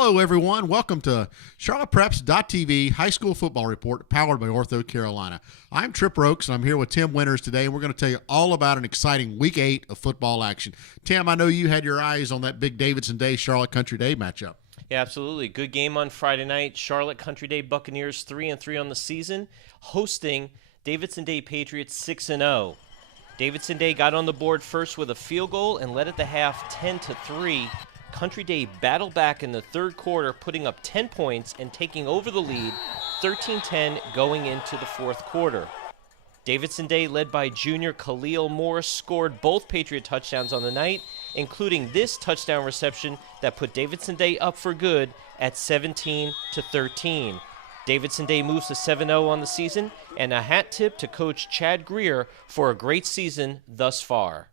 Hello, everyone. Welcome to CharlottePreps.tv High School Football Report, powered by Ortho Carolina. I'm Trip Rokes, and I'm here with Tim Winters today, and we're going to tell you all about an exciting Week 8 of football action. Tim, I know you had your eyes on that big Davidson Day, Charlotte Country Day matchup. Yeah, absolutely. Good game on Friday night. Charlotte Country Day Buccaneers 3-3 on the season, hosting Davidson Day Patriots 6-0. Davidson Day got on the board first with a field goal and led at the half 10-3. Country Day battled back in the third quarter, putting up 10 points and taking over the lead 13-10 going into the fourth quarter. Davidson Day, led by junior Khalil Morris, scored both Patriot touchdowns on the night, including this touchdown reception that put Davidson Day up for good at 17-13. Davidson Day moves to 7-0 on the season, and a hat tip to Coach Chad Greer for a great season thus far.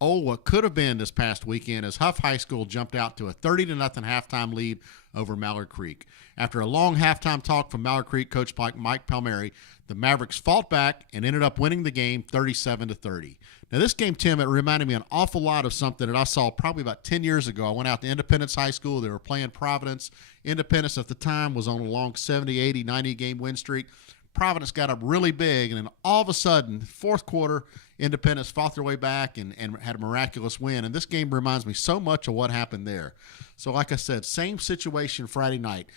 Oh, what could have been this past weekend as Huff High School jumped out to a 30-0 halftime lead over Mallard Creek. After a long halftime talk from Mallard Creek coach Mike Palmieri, the Mavericks fought back and ended up winning the game 37-30. Now, this game, Tim, it reminded me an awful lot of something that I saw probably about 10 years ago. I went out to Independence High School. They were playing Providence. Independence at the time was on a long 70, 80, 90-game win streak. Providence got up really big, and then all of a sudden, fourth quarter, Independence fought their way back and had a miraculous win. And this game reminds me so much of what happened there. So like I said, same situation Friday night.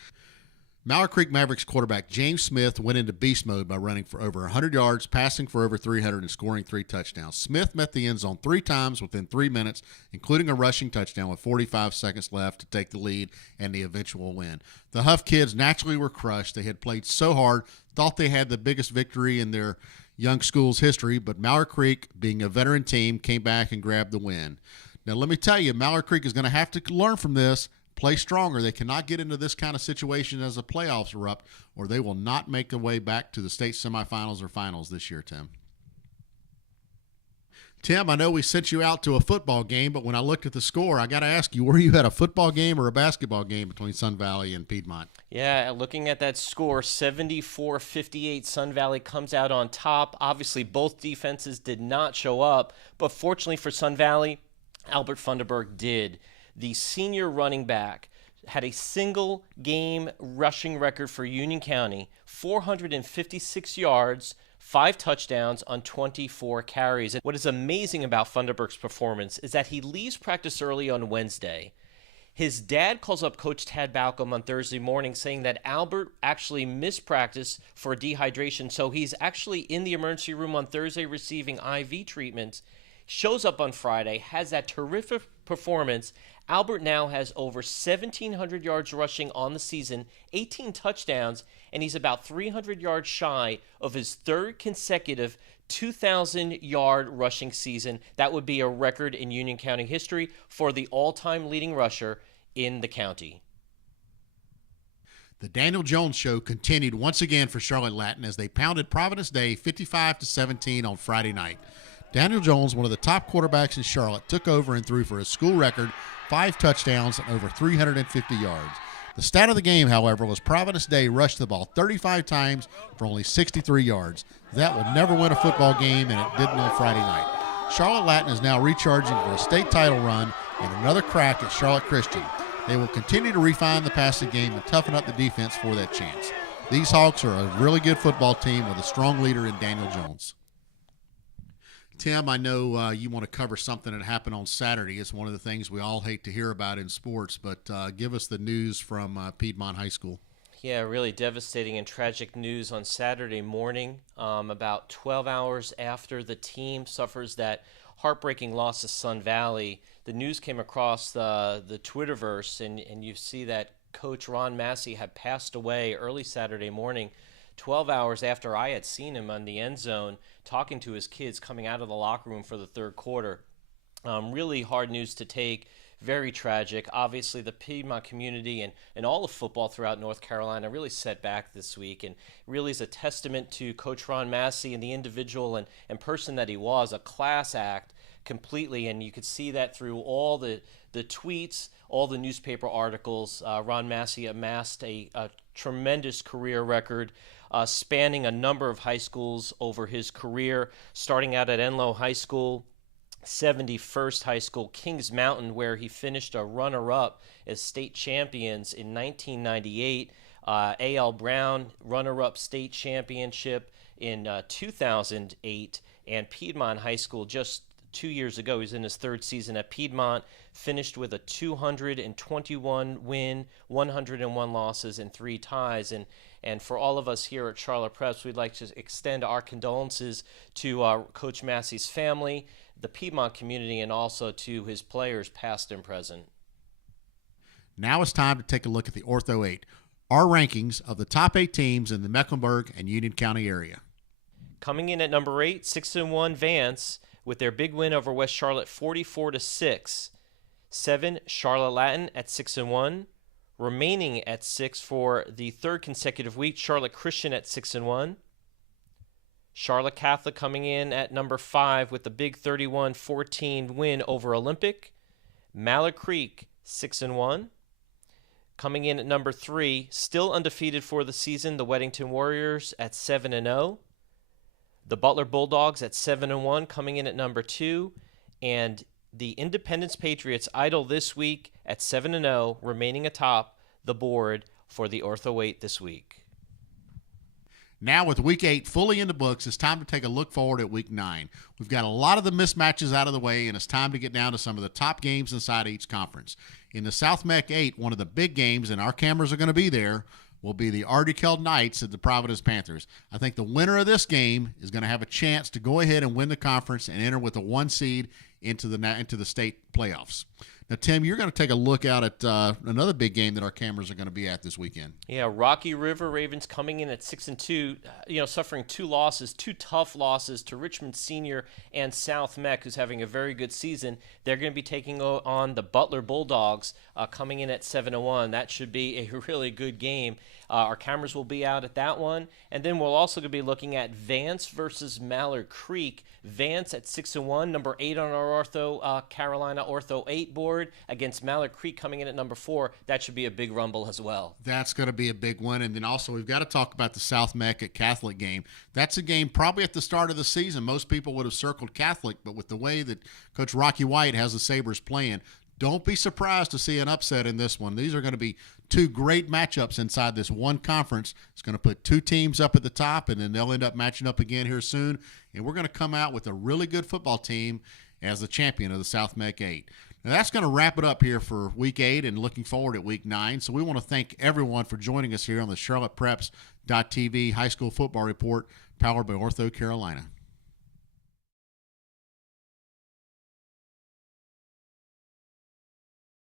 Mallard Creek Mavericks quarterback James Smith went into beast mode by running for over 100 yards, passing for over 300, and scoring 3 touchdowns. Smith met the end zone 3 times within 3 minutes, including a rushing touchdown with 45 seconds left to take the lead and the eventual win. The Huff kids naturally were crushed. They had played so hard, thought they had the biggest victory in their young school's history, but Mallard Creek, being a veteran team, came back and grabbed the win. Now, let me tell you, Mallard Creek is going to have to learn from this. Play stronger. They cannot get into this kind of situation as the playoffs erupt, or they will not make their way back to the state semifinals or finals this year, Tim. Tim, I know we sent you out to a football game, but when I looked at the score, I got to ask you, were you at a football game or a basketball game between Sun Valley and Piedmont? Yeah, looking at that score, 74-58, Sun Valley comes out on top. Obviously, both defenses did not show up, but fortunately for Sun Valley, Albert Funderburg did. The senior running back had a single game rushing record for Union County, 456 yards, 5 touchdowns on 24 carries. And what is amazing about Funderburg's performance is that he leaves practice early on Wednesday. His dad calls up Coach Tad Balcom on Thursday morning saying that Albert actually missed practice for dehydration, so he's actually in the emergency room on Thursday receiving IV treatment. Shows up on Friday, has that terrific performance. Albert now has over 1,700 yards rushing on the season, 18 touchdowns, and he's about 300 yards shy of his third consecutive 2,000-yard rushing season. That would be a record in Union County history for the all-time leading rusher in the county. The Daniel Jones Show continued once again for Charlotte Latin as they pounded Providence Day 55-17 on Friday night. Daniel Jones, one of the top quarterbacks in Charlotte, took over and threw for a school record 5 touchdowns and over 350 yards. The stat of the game, however, was Providence Day rushed the ball 35 times for only 63 yards. That would never win a football game, and it didn't on Friday night. Charlotte Latin is now recharging for a state title run and another crack at Charlotte Christian. They will continue to refine the passing game and toughen up the defense for that chance. These Hawks are a really good football team with a strong leader in Daniel Jones. Tim, I know you want to cover something that happened on Saturday. It's one of the things we all hate to hear about in sports, but give us the news from Piedmont High School. Yeah, really devastating and tragic news on Saturday morning, about 12 hours after the team suffers that heartbreaking loss to Sun Valley. The news came across the Twitterverse, and you see that Coach Ron Massey had passed away early Saturday morning, 12 hours after I had seen him on the end zone talking to his kids coming out of the locker room for the third quarter. Really hard news to take, very tragic. Obviously, the Piedmont community and all of football throughout North Carolina really set back this week, and really is a testament to Coach Ron Massey and the individual and person that he was, a class act completely, and you could see that through all the tweets, all the newspaper articles. Ron Massey amassed a tremendous career record, spanning a number of high schools over his career, starting out at Enloe High School, 71st High School, Kings Mountain, where he finished a runner-up as state champions in 1998. A.L. Brown, runner-up state championship in 2008. And Piedmont High School just 2 years ago, he's in his third season at Piedmont, finished with a 221 win, 101 losses, and 3 ties. And for all of us here at Charlotte Preps, we'd like to extend our condolences to Coach Massey's family, the Piedmont community, and also to his players, past and present. Now it's time to take a look at the Ortho 8, our rankings of the top 8 teams in the Mecklenburg and Union County area. Coming in at number 8, 6-1 Vance, with their big win over West Charlotte, 44-6. 7, Charlotte Latin at 6-1. Remaining at 6 for the third consecutive week, Charlotte Christian at 6-1. Charlotte Catholic coming in at number 5 with the big 31-14 win over Olympic. Mallard Creek 6-1. Coming in at number 3, still undefeated for the season, the Weddington Warriors at 7-0. The Butler Bulldogs at 7-1, coming in at number 2, and the Independence Patriots idle this week at 7-0, remaining atop the board for the Ortho 8 this week. Now with Week 8 fully in the books, it's time to take a look forward at Week 9. We've got a lot of the mismatches out of the way, and it's time to get down to some of the top games inside each conference. In the South Mech 8, one of the big games, and our cameras are going to be there, will be the Ardekeld Knights at the Providence Panthers. I think the winner of this game is going to have a chance to go ahead and win the conference and enter with a 1 seed into the state playoffs. Now, Tim, you're going to take a look out at another big game that our cameras are going to be at this weekend. Yeah, Rocky River Ravens coming in at 6-2, suffering 2 losses, 2 tough losses to Richmond Senior and South Mech, who's having a very good season. They're going to be taking on the Butler Bulldogs, coming in at 7-1. That should be a really good game. Our cameras will be out at that one. And then we'll also be looking at Vance versus Mallard Creek. Vance at 6-1, number 8 on our Carolina Ortho 8 board, against Mallard Creek coming in at number 4. That should be a big rumble as well. That's going to be a big one. And then also we've got to talk about the South Mech at Catholic game. That's a game probably at the start of the season. Most people would have circled Catholic, but with the way that Coach Rocky White has the Sabres playing, don't be surprised to see an upset in this one. These are going to be 2 great matchups inside this one conference. It's going to put 2 teams up at the top, and then they'll end up matching up again here soon. And we're going to come out with a really good football team as the champion of the South Mech 8. Now, that's going to wrap it up here for Week 8 and looking forward at Week 9. So we want to thank everyone for joining us here on the CharlottePreps.tv High School Football Report, powered by Ortho Carolina.